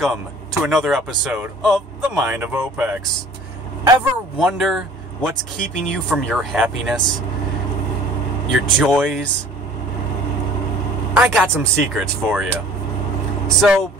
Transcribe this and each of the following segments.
Welcome to another episode of The Mind of Opex. Ever wonder what's keeping you from your happiness? Your joys? I got some secrets for you. So,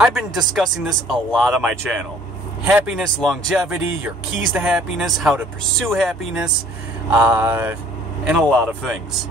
I've been discussing this a lot on my channel. Happiness, longevity, your keys to happiness, how to pursue happiness, and a lot of things.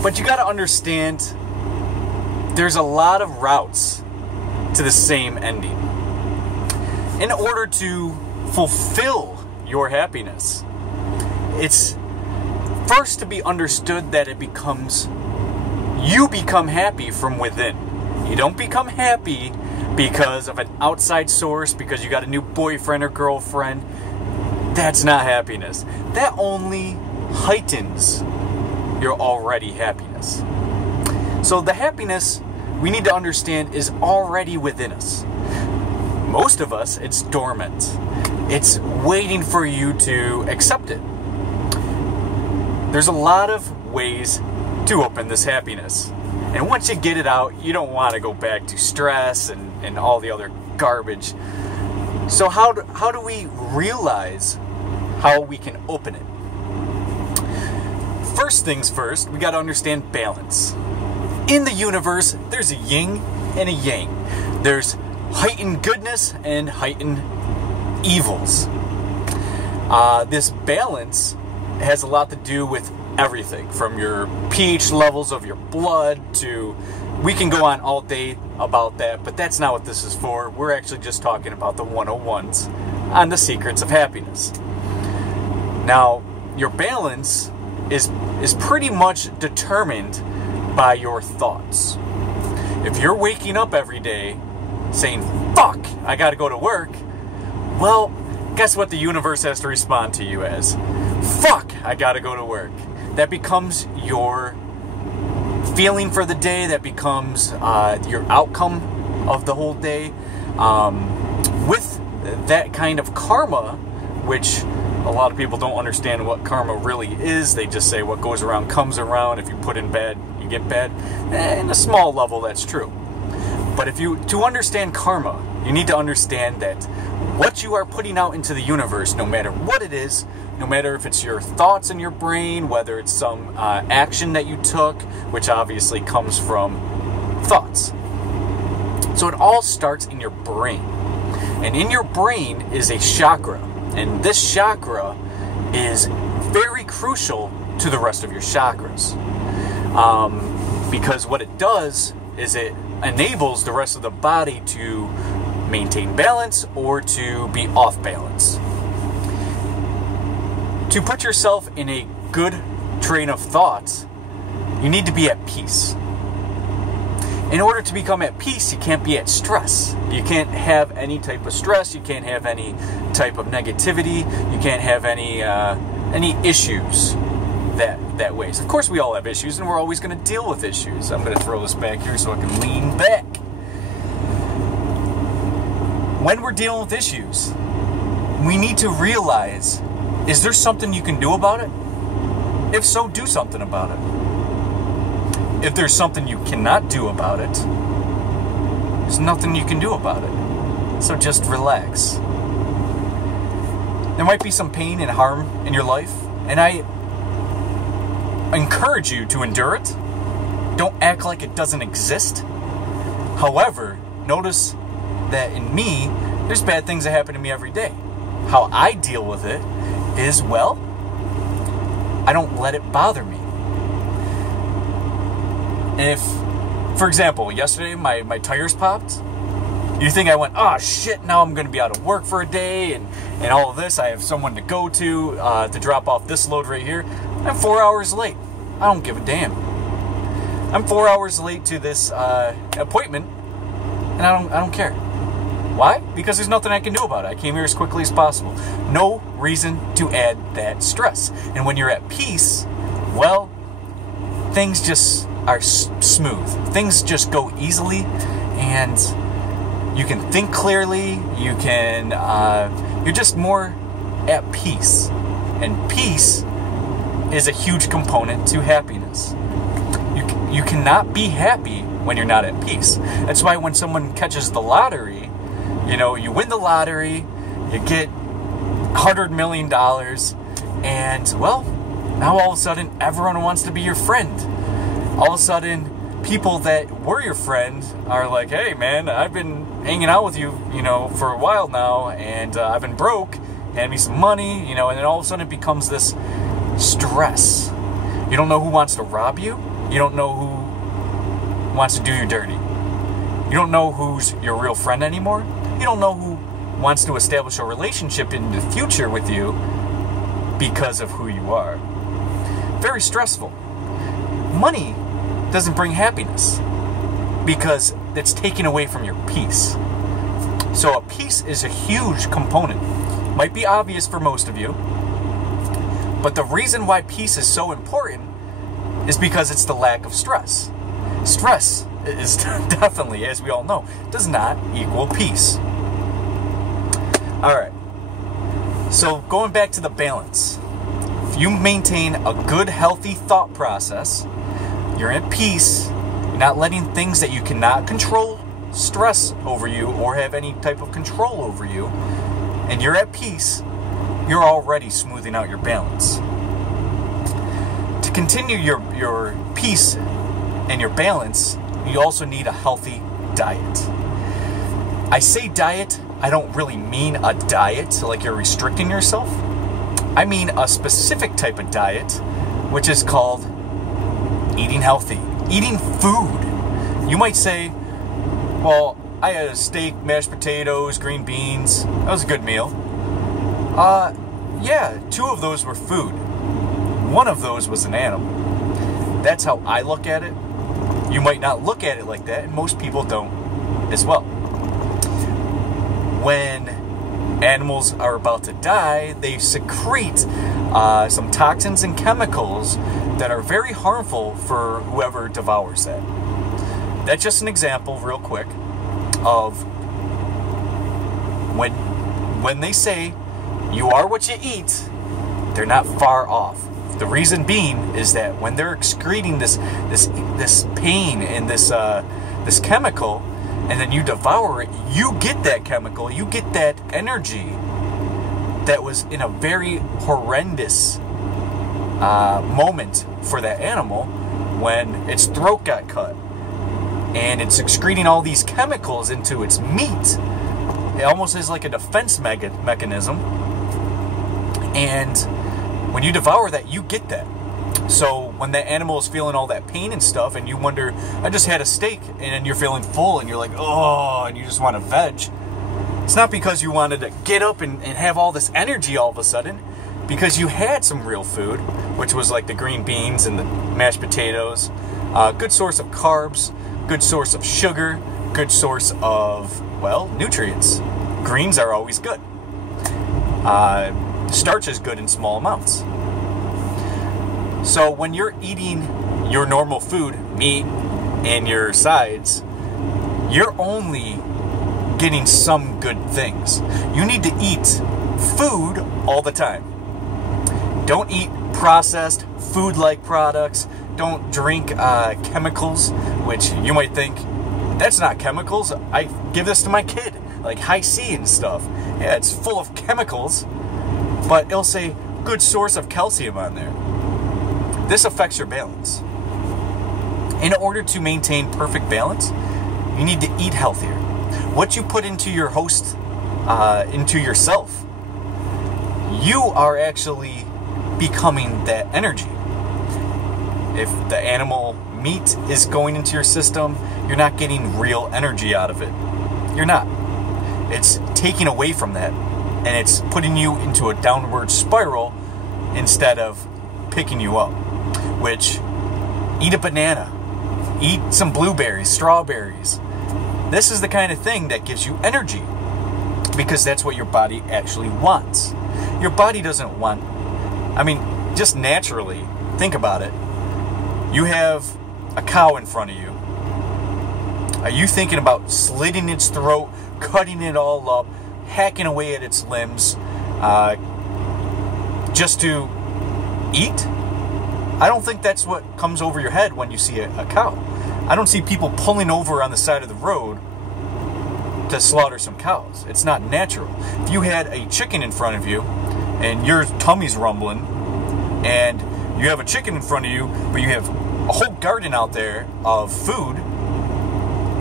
But you gotta understand, there's a lot of routes to the same ending. In order to fulfill your happiness, it's first to be understood that you become happy from within. You don't become happy because of an outside source, because you got a new boyfriend or girlfriend. That's not happiness. That only heightens your already happiness. So the happiness we need to understand is already within us. Most of us, it's dormant. It's waiting for you to accept it. There's a lot of ways to open this happiness. And once you get it out, you don't want to go back to stress and all the other garbage. So how do we realize how we can open it? First things first, we got to understand balance. In the universe, there's a yin and a yang. There's heightened goodness and heightened evils. This balance has a lot to do with everything, from your pH levels of your blood to... We can go on all day about that, but that's not what this is for. We're actually just talking about the 101s on the secrets of happiness. Now, your balance is pretty much determined by your thoughts. If you're waking up every day saying, fuck, I gotta go to work, well, guess what the universe has to respond to you as? Fuck, I gotta go to work. That becomes your feeling for the day. That becomes your outcome of the whole day. With that kind of karma, which a lot of people don't understand what karma really is. They just say what goes around comes around. If you put in bad, you get bad. In a small level, that's true. But to understand karma, you need to understand that what you are putting out into the universe, no matter what it is, no matter if it's your thoughts in your brain, whether it's some action that you took, which obviously comes from thoughts. So it all starts in your brain. And in your brain is a chakra. And this chakra is very crucial to the rest of your chakras. Because what it does is it enables the rest of the body to maintain balance or to be off balance. To put yourself in a good train of thought, you need to be at peace. In order to become at peace, you can't be at stress. You can't have any type of stress. You can't have any type of negativity. You can't have any issues that ways. Of course, we all have issues, and we're always going to deal with issues. I'm going to throw this back here so I can lean back. When we're dealing with issues, we need to realize, is there something you can do about it? If so, do something about it. If there's something you cannot do about it, there's nothing you can do about it. So just relax. There might be some pain and harm in your life, and I encourage you to endure it. Don't act like it doesn't exist. However, notice that in me, there's bad things that happen to me every day. How I deal with it is, well, I don't let it bother me. If, for example, yesterday my tires popped, you think I went, oh shit, now I'm going to be out of work for a day and all of this. I have someone to go to drop off this load right here. I'm 4 hours late. I don't give a damn. I'm 4 hours late to this appointment, and I don't care. Why? Because there's nothing I can do about it. I came here as quickly as possible. No reason to add that stress. And when you're at peace, well, things just are smooth. Things just go easily, and you can think clearly. You can, you're just more at peace. And peace is a huge component to happiness. You cannot be happy when you're not at peace. That's why when someone catches the lottery, you know, you win the lottery, you get $100 million, and, well, now all of a sudden everyone wants to be your friend. All of a sudden, people that were your friend are like, hey man, I've been hanging out with you, you know, for a while now, and I've been broke, hand me some money, you know, and then all of a sudden it becomes this stress. You don't know who wants to rob you. You don't know who wants to do you dirty. You don't know who's your real friend anymore. You don't know who wants to establish a relationship in the future with you because of who you are. Very stressful. Money doesn't bring happiness because it's taken away from your peace. So a peace is a huge component. Might be obvious for most of you, but the reason why peace is so important is because it's the lack of stress. Stress is definitely, as we all know, does not equal peace. Alright, so going back to the balance. If you maintain a good, healthy thought process, you're at peace, you're not letting things that you cannot control stress over you or have any type of control over you, and you're at peace, you're already smoothing out your balance. To continue your peace and your balance, you also need a healthy diet. I say diet, I don't really mean a diet like you're restricting yourself. I mean a specific type of diet, which is called eating healthy, eating food. You might say, well, I had a steak, mashed potatoes, green beans. That was a good meal. Yeah, 2 of those were food. 1 of those was an animal. That's how I look at it. You might not look at it like that, and most people don't as well. When animals are about to die, they secrete some toxins and chemicals that are very harmful for whoever devours that. That's just an example, real quick, of when they say you are what you eat, they're not far off. The reason being is that when they're excreting this pain and this chemical, and then you devour it, you get that chemical, you get that energy that was in a very horrendous moment for that animal when its throat got cut. And it's excreting all these chemicals into its meat. It almost is like a defense mechanism. And when you devour that, you get that. So when that animal is feeling all that pain and stuff, and you wonder, I just had a steak, and then you're feeling full, and you're like, oh, and you just want to veg. It's not because you wanted to get up and have all this energy all of a sudden, because you had some real food, which was like the green beans and the mashed potatoes. Good source of carbs, good source of sugar, good source of, well, nutrients. Greens are always good. Starch is good in small amounts. So when you're eating your normal food, meat, and your sides, you're only getting some good things. You need to eat food all the time. Don't eat processed food-like products. Don't drink chemicals, which you might think, that's not chemicals. I give this to my kid, like high C and stuff. Yeah, it's full of chemicals, but it'll say good source of calcium on there. This affects your balance. In order to maintain perfect balance, you need to eat healthier. What you put into your host, into yourself, you are actually becoming that energy. If the animal meat is going into your system, you're not getting real energy out of it. You're not. It's taking away from that, and it's putting you into a downward spiral instead of picking you up. Which, eat a banana, eat some blueberries, strawberries. This is the kind of thing that gives you energy, because that's what your body actually wants. Your body doesn't want, I mean, just naturally, think about it. You have a cow in front of you. Are you thinking about slitting its throat, cutting it all up, hacking away at its limbs, just to eat? I don't think that's what comes over your head when you see a cow. I don't see people pulling over on the side of the road to slaughter some cows. It's not natural. If you had a chicken in front of you and your tummy's rumbling and you have a chicken in front of you, but you have a whole garden out there of food,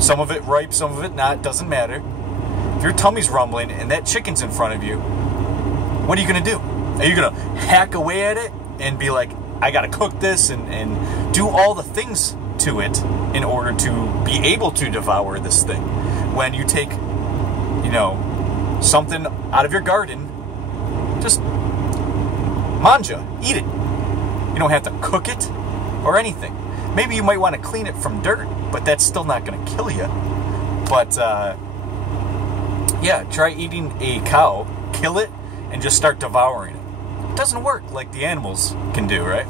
some of it ripe, some of it not, doesn't matter. If your tummy's rumbling and that chicken's in front of you, what are you going to do? Are you going to hack away at it and be like, I got to cook this and do all the things to it in order to be able to devour this thing? When you take, you know, something out of your garden, just manja, eat it. You don't have to cook it or anything. Maybe you might want to clean it from dirt, but that's still not going to kill you. But, yeah, try eating a cow, kill it, and just start devouring it. It doesn't work like the animals can do, right?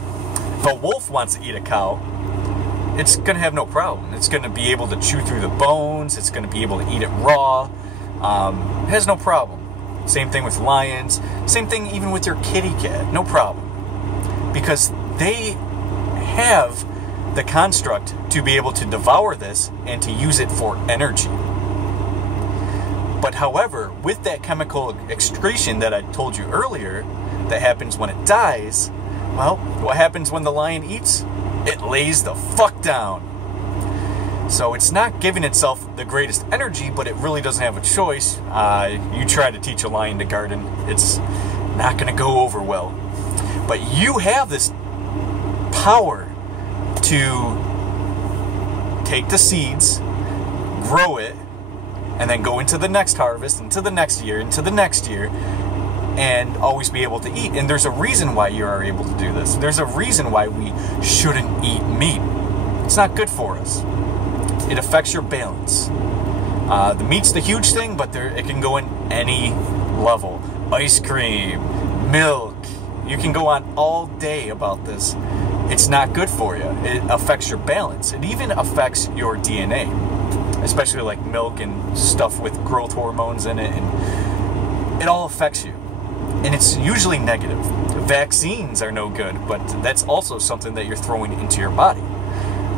If a wolf wants to eat a cow, it's going to have no problem. It's going to be able to chew through the bones. It's going to be able to eat it raw. It has no problem. Same thing with lions. Same thing even with your kitty cat. No problem. Because they have the construct to be able to devour this and to use it for energy. But however, with that chemical excretion that I told you earlier, that happens when it dies, well, what happens when the lion eats? It lays the fuck down. So it's not giving itself the greatest energy, but it really doesn't have a choice. You try to teach a lion to garden, it's not going to go over well. But you have this power to take the seeds, grow it, and then go into the next harvest, into the next year, and always be able to eat. And there's a reason why you are able to do this. There's a reason why we shouldn't eat meat. It's not good for us. It affects your balance. The meat's the huge thing, but it can go in any level. Ice cream, milk. You can go on all day about this. It's not good for you. It affects your balance. It even affects your DNA, especially like milk and stuff with growth hormones in it. And it all affects you. And it's usually negative. Vaccines are no good, but that's also something that you're throwing into your body.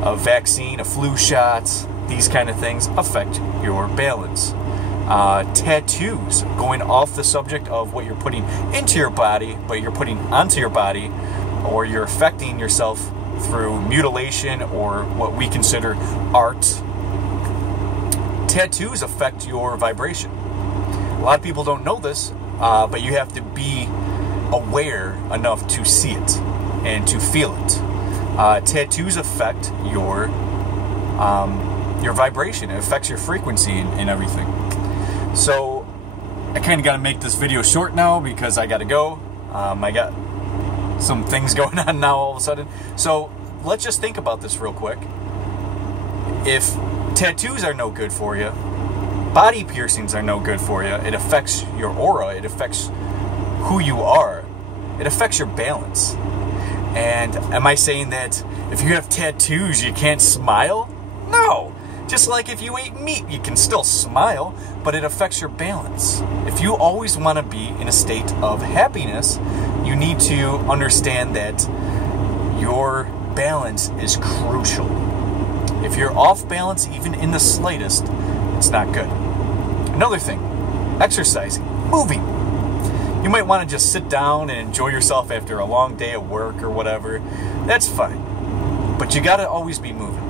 A vaccine, a flu shot, these kind of things affect your balance. Tattoos, going off the subject of what you're putting into your body, but you're putting onto your body, or you're affecting yourself through mutilation or what we consider art. Tattoos affect your vibration. A lot of people don't know this, but you have to be aware enough to see it and to feel it. Tattoos affect your vibration. It affects your frequency and everything. So I kind of got to make this video short now because I got to go. I got some things going on now all of a sudden. So let's just think about this real quick. If tattoos are no good for you, body piercings are no good for you, it affects your aura, it affects who you are, it affects your balance. And am I saying that if you have tattoos you can't smile? No! Just like if you eat meat, you can still smile, but it affects your balance. If you always want to be in a state of happiness, you need to understand that your balance is crucial. If you're off balance, even in the slightest, it's not good. Another thing, exercising, moving. You might want to just sit down and enjoy yourself after a long day of work or whatever. That's fine. But you got to always be moving.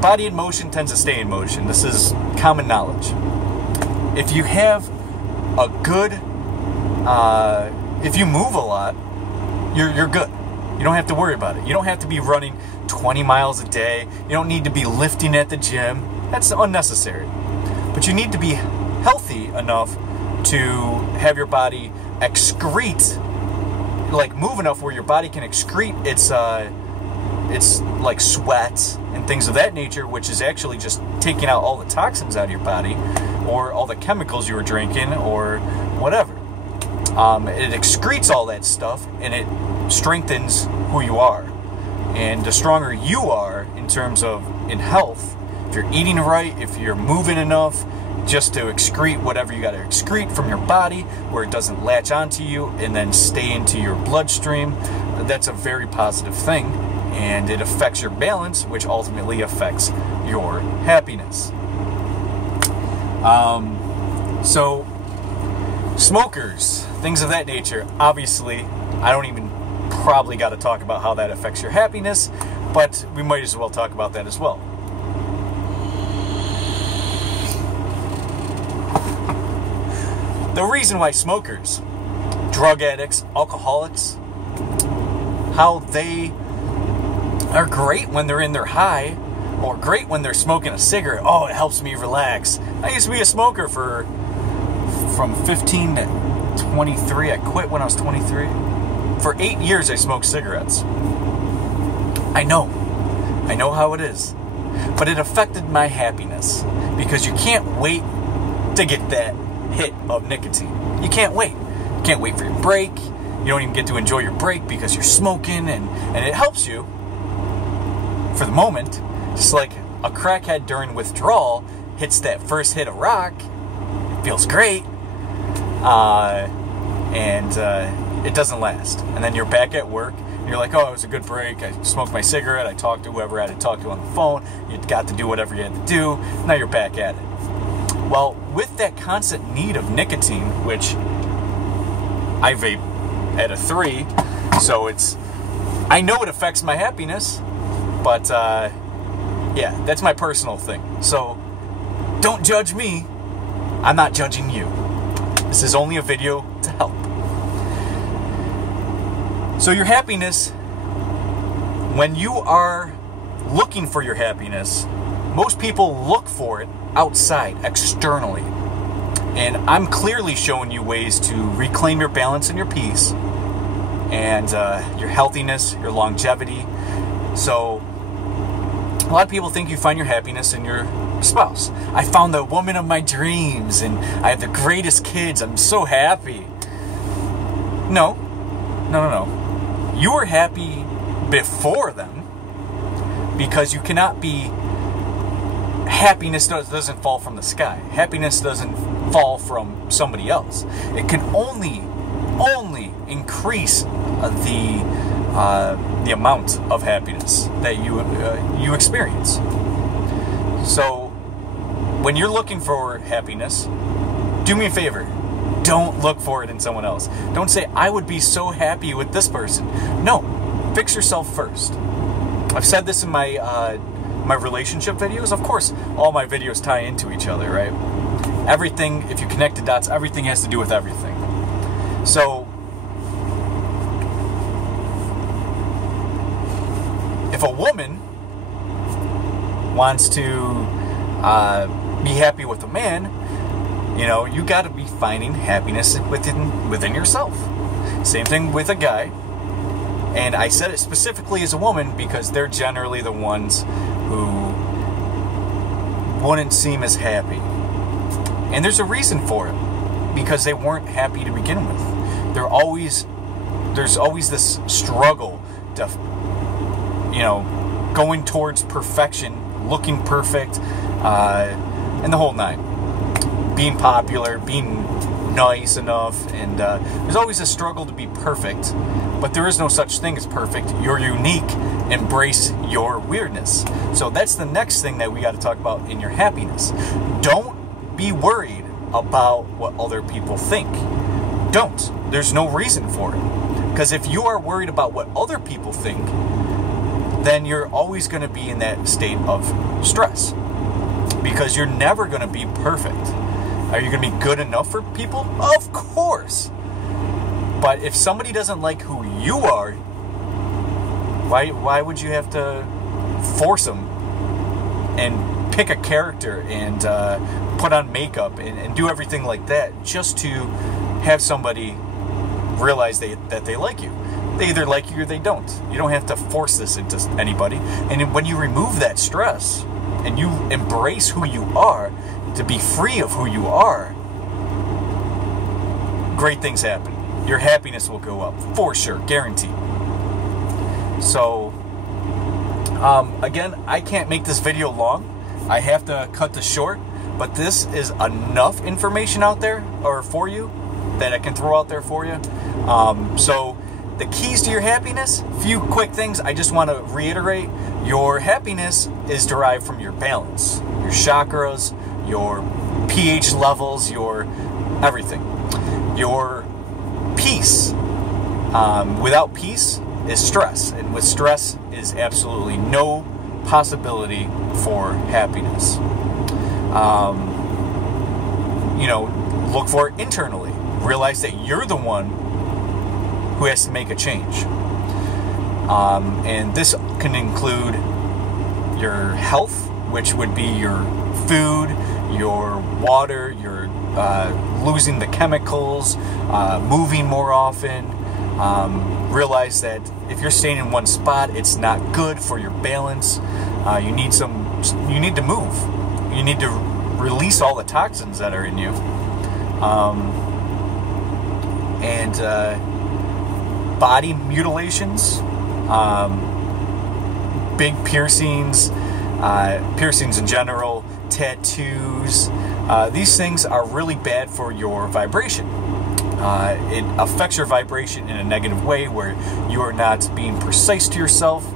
Body in motion tends to stay in motion. This is common knowledge. If you have a good, if you move a lot, you're good. You don't have to worry about it. You don't have to be running 20 miles a day. You don't need to be lifting at the gym. That's unnecessary. But you need to be healthy enough to have your body excrete, like move enough where your body can excrete its like sweat and things of that nature, which is actually just taking out all the toxins out of your body or all the chemicals you were drinking or whatever. It excretes all that stuff and it strengthens who you are. And the stronger you are in terms of in health, if you're eating right, if you're moving enough just to excrete whatever you got to excrete from your body where it doesn't latch onto you and then stay into your bloodstream, that's a very positive thing. and it affects your balance, which ultimately affects your happiness. So smokers, things of that nature, obviously, I don't even probably got to talk about how that affects your happiness, but we might as well talk about that as well. The reason why smokers, drug addicts, alcoholics, how they are great when they're in their high, or great when they're smoking a cigarette. Oh, it helps me relax. I used to be a smoker from 15 to 23. I quit when I was 23. For 8 years, I smoked cigarettes. I know how it is. But it affected my happiness, because you can't wait to get that hit of nicotine. You can't wait. You can't wait for your break. You don't even get to enjoy your break because you're smoking, and it helps you for the moment. Just like a crackhead during withdrawal hits that first hit of rock, it feels great, and it doesn't last. And then you're back at work, and you're like, oh, it was a good break. I smoked my cigarette. I talked to whoever I had to talk to on the phone. You got to do whatever you had to do. Now you're back at it. Well, with that constant need of nicotine, which I vape at a 3, so I know it affects my happiness, but yeah, that's my personal thing. So don't judge me. I'm not judging you. This is only a video to help. So your happiness, when you are looking for your happiness, most people look for it outside, externally. And I'm clearly showing you ways to reclaim your balance and your peace, and your healthiness, your longevity. So a lot of people think you find your happiness in your spouse. I found the woman of my dreams, and I have the greatest kids. I'm so happy. No. You were happy before them, because you cannot be... Happiness doesn't fall from the sky. Happiness doesn't fall from somebody else. It can only increase the amount of happiness that you experience. So when you're looking for happiness, do me a favor. Don't look for it in someone else. Don't say, I would be so happy with this person. No, fix yourself first. I've said this in my relationship videos. Of course, all my videos tie into each other, right? Everything, if you connect the dots, everything has to do with everything. So if a woman wants to be happy with a man, you got to be finding happiness within yourself. Same thing with a guy. And I said it specifically as a woman because they're generally the ones who wouldn't seem as happy. And there's a reason for it. Because they weren't happy to begin with. There's always this struggle to, going towards perfection, looking perfect, and the whole nine. Being popular, being nice enough, and there's always a struggle to be perfect, but there is no such thing as perfect. You're unique. Embrace your weirdness. So that's the next thing that we got to talk about in your happiness. Don't be worried about what other people think. Don't. There's no reason for it. Because if you are worried about what other people think, then you're always going to be in that state of stress. Because you're never going to be perfect. Are you going to be good enough for people? Of course. But if somebody doesn't like who you are, why would you have to force them and pick a character and put on makeup and do everything like that just to have somebody realize that they like you? They either like you or they don't. You don't have to force this into anybody. And when you remove that stress and you embrace who you are, to be free of who you are, great things happen. Your happiness will go up, for sure, guaranteed. So, again, I can't make this video long. I have to cut this short, but this is enough information out there, or for you, that I can throw out there for you. So, the keys to your happiness, few quick things I just want to reiterate. Your happiness is derived from your balance, your chakras, your pH levels, your everything. Your peace. Without peace is stress, and with stress is absolutely no possibility for happiness. Look for it internally. Realize that you're the one who has to make a change. And this can include your health, which would be your food, your water, your losing the chemicals, moving more often. Realize that if you're staying in one spot, it's not good for your balance. You need to move. You need to release all the toxins that are in you. Body mutilations, big piercings, piercings in general, tattoos. These things are really bad for your vibration. It affects your vibration in a negative way where you are not being precise to yourself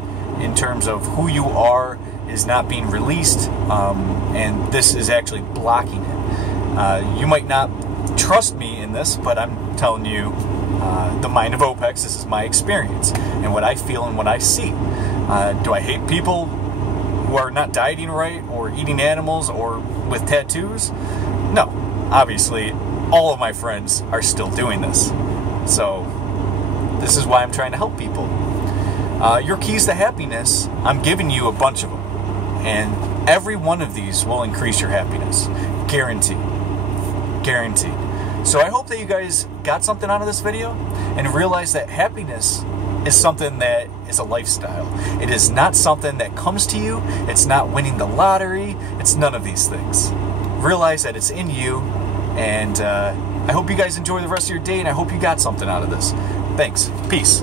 in terms of who you are is not being released, and this is actually blocking it. You might not trust me in this, but I'm telling you the mind of Opex. This is my experience and what I feel and what I see. Do I hate people who are not dieting right or eating animals or with tattoos? No. Obviously, all of my friends are still doing this. So this is why I'm trying to help people. Your keys to happiness, I'm giving you a bunch of them. And every one of these will increase your happiness. Guaranteed. Guaranteed. So I hope that you guys got something out of this video and realize that happiness is something that is a lifestyle. It is not something that comes to you. It's not winning the lottery. It's none of these things. Realize that it's in you, and I hope you guys enjoy the rest of your day, and I hope you got something out of this. Thanks. Peace.